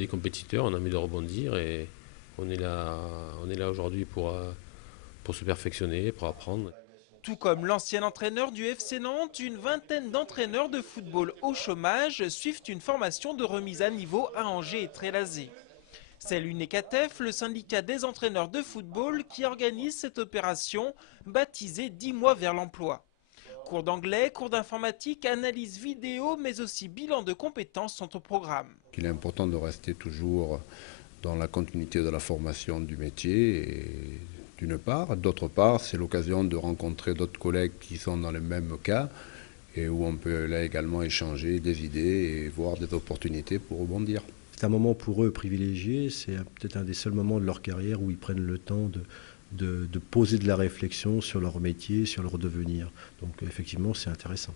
des compétiteurs, on a envie de rebondir et on est là aujourd'hui pour se perfectionner, pour apprendre. Tout comme l'ancien entraîneur du FC Nantes, une vingtaine d'entraîneurs de football au chômage suivent une formation de remise à niveau à Angers et Trélazé. C'est l'UNECATEF, le syndicat des entraîneurs de football, qui organise cette opération baptisée 10 mois vers l'emploi. Cours d'anglais, cours d'informatique, analyse vidéo, mais aussi bilan de compétences sont au programme. Il est important de rester toujours dans la continuité de la formation du métier, d'une part. D'autre part, c'est l'occasion de rencontrer d'autres collègues qui sont dans le même cas et où on peut là également échanger des idées et voir des opportunités pour rebondir. C'est un moment pour eux privilégié, c'est peut-être un des seuls moments de leur carrière où ils prennent le temps de poser de la réflexion sur leur métier, sur leur devenir. Donc effectivement, c'est intéressant.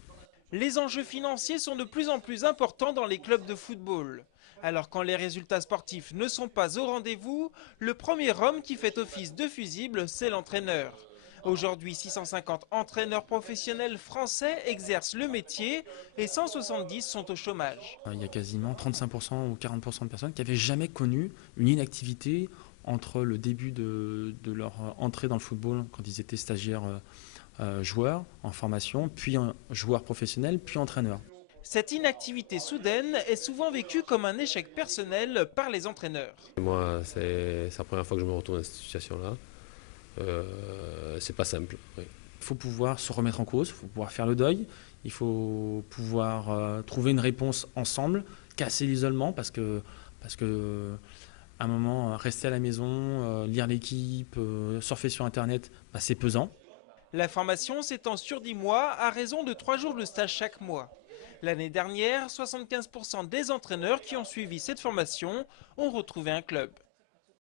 Les enjeux financiers sont de plus en plus importants dans les clubs de football. Alors quand les résultats sportifs ne sont pas au rendez-vous, le premier homme qui fait office de fusible, c'est l'entraîneur. Aujourd'hui, 650 entraîneurs professionnels français exercent le métier et 170 sont au chômage. Il y a quasiment 35% ou 40% de personnes qui n'avaient jamais connu une inactivité entre le début de leur entrée dans le football, quand ils étaient stagiaires joueurs en formation, puis joueurs professionnels, puis entraîneurs. Cette inactivité soudaine est souvent vécue comme un échec personnel par les entraîneurs. Et moi, c'est la première fois que je me retrouve dans cette situation-là. C'est pas simple. Oui. Il faut pouvoir se remettre en cause, il faut pouvoir faire le deuil, il faut pouvoir trouver une réponse ensemble, casser l'isolement parce que à un moment, rester à la maison, lire l'équipe, surfer sur Internet, c'est pesant. La formation s'étend sur 10 mois à raison de 3 jours de stage chaque mois. L'année dernière, 75% des entraîneurs qui ont suivi cette formation ont retrouvé un club.